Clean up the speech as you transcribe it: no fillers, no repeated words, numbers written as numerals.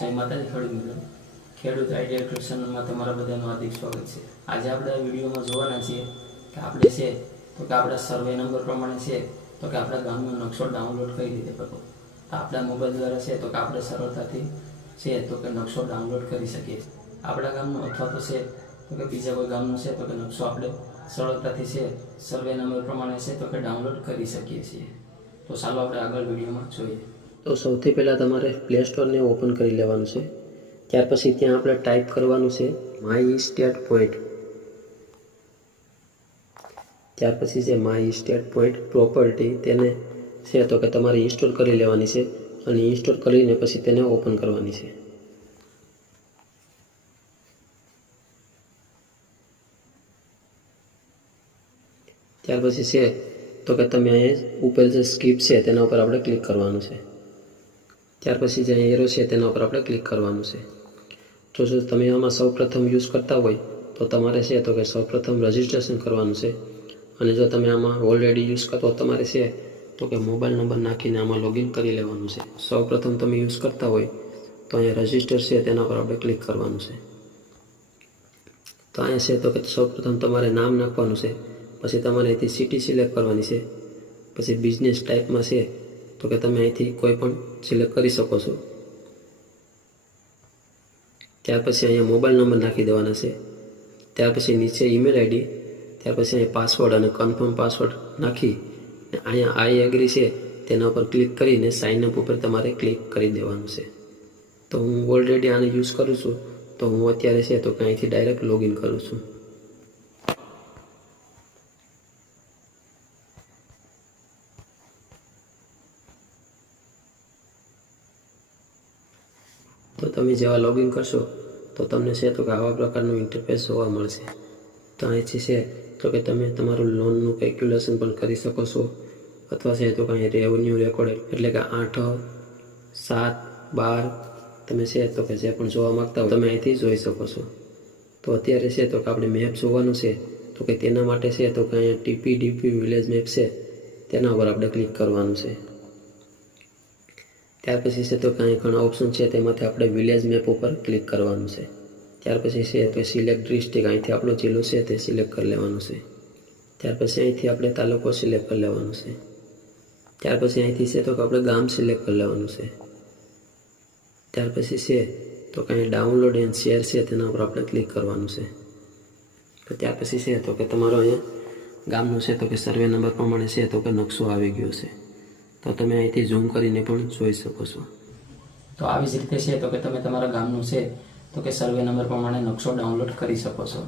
જય માતાજી ખેડૂત મિત્રો, ખેડૂત આઈડિયા ટ્યુશનમાં તમારા બધાનું હાર્દિક સ્વાગત છે। આજે આપણે આ વિડીયોમાં જોવાના છીએ કે આપણે છે તો કે આપણા સર્વે નંબર પ્રમાણે છે તો કે આપણા ગામનો નકશો ડાઉનલોડ કઈ રીતે કરવો। તો આપણા મોબાઈલ દ્વારા છે તો કે આપણે સરળતાથી છે તો કે નકશો ડાઉનલોડ કરી શકીએ। આપણા ગામનો અથવા તો છે તો કે બીજા કોઈ ગામનો છે તો કે નકશો આપણે સરળતાથી છે સર્વે નંબર પ્રમાણે છે તો કે ડાઉનલોડ કરી શકીએ છીએ। તો ચાલો આપણે આગળ વિડીયોમાં જોઈએ। તો સૌથી પહેલાં તમારે પ્લે સ્ટોરને ઓપન કરી લેવાનું છે। ત્યાર પછી ત્યાં આપણે ટાઈપ કરવાનું છે માય સ્ટેટ પોઈન્ટ। ત્યાર પછી છે માય સ્ટેટ પોઈન્ટ પ્રોપર્ટી, તેને છે તો કે તમારે ઇન્સ્ટોલ કરી લેવાની છે અને ઇન્સ્ટોલ કરીને પછી તેને ઓપન કરવાની છે। ત્યાર પછી છે તો કે તમે અહીંયા ઉપર જે સ્કીપ છે તેના ઉપર આપણે ક્લિક કરવાનું છે। ત્યાર પછી જે એરો છે તેના ઉપર આપણે ક્લિક કરવાનું છે। જો તમે આમાં સૌપ્રથમ યુઝ કરતા હોય તો તમારે છે તો કે સૌપ્રથમ રજિસ્ટ્રેશન કરવાનું છે અને જો તમે આમાં ઓલરેડી યુઝ કરતો તમારે છે તો કે મોબાઈલ નંબર નાખીને આમાં લોગિન કરી લેવાનું છે। સૌપ્રથમ તમે યુઝ કરતા હોય તો અહીંયા રજિસ્ટર છે તેના પર આપણે ક્લિક કરવાનું છે। તો અહીંયા છે તો કે સૌપ્રથમ તમારે નામ નાખવાનું છે, પછી તમારે અહીંથી સિટી સિલેક્ટ કરવાની છે, પછી બિઝનેસ ટાઈપમાં છે તો કે તમે અહીંથી કોઈ પણ સિલેક્ટ કરી શકો છો। ત્યાર પછી અહીંયા મોબાઈલ નંબર નાખી દેવાના છે। ત્યાર પછી નીચે ઈમેલ આઈડી, ત્યાર પછી અહીંયા પાસવર્ડ અને કન્ફર્મ પાસવર્ડ નાખી અહીંયા આઈ એગ્રી છે તેના ઉપર ક્લિક કરીને સાઇન અપ ઉપર તમારે ક્લિક કરી દેવાનું છે। તો હું ઓલરેડી આને યુઝ કરું છું તો હું અત્યારે છે તો કે અહીંથી ડાયરેક્ટ લોગિન કરું છું। તો તમે જેવા લોગિન કરશો તો તમને છે તો કે આવા પ્રકારનું ઇન્ટરફેસ જોવા મળશે। તો અહીંથી છે તો કે તમે તમારું લોનનું કેલ્ક્યુલેશન પણ કરી શકો છો, અથવા છે તો કાંઈ રેવન્યુ રેકોર્ડ એટલે કે 8, 7, 12 તમે છે તો કે જે પણ જોવા માગતા હોય તમે અહીંથી જોઈ શકો છો। તો અત્યારે છે તો કે આપણે મેપ જોવાનું છે તો કે તેના માટે છે તો કે અહીંયા TPDP વિલેજ મેપ છે તેના ઉપર આપણે ક્લિક કરવાનું છે। ત્યાર પછી છે તો કાંઈ ઘણા ઓપ્શન છે તેમાંથી આપણે વિલેજ મેપ ઉપર ક્લિક કરવાનું છે। ત્યાર પછી છે તો સિલેક્ટ ડિસ્ટ્રિક્ટ, અહીંથી આપણો જિલ્લો છે તે સિલેક્ટ કરી લેવાનું છે। ત્યાર પછી અહીંથી આપણે તાલુકો સિલેક્ટ કરી લેવાનું છે। ત્યાર પછી અહીંથી છે તો કે આપણે ગામ સિલેક્ટ કરી લેવાનું છે। ત્યાર પછી છે તો કાંઈ ડાઉનલોડ એન્ડ શેર છે તેના ઉપર આપણે ક્લિક કરવાનું છે। તો ત્યાર પછી છે તો કે તમારો અહીંયા ગામનો છે તો કે સર્વે નંબર પ્રમાણે છે તો કે નકશો આવી ગયો છે। તો તમે અહીંથી ઝૂમ કરીને પણ જોઈ શકો છો। તો આવી જ રીતે છે તો કે તમે તમારા ગામનું છે તો કે સર્વે નંબર પ્રમાણે નકશો ડાઉનલોડ કરી શકો છો।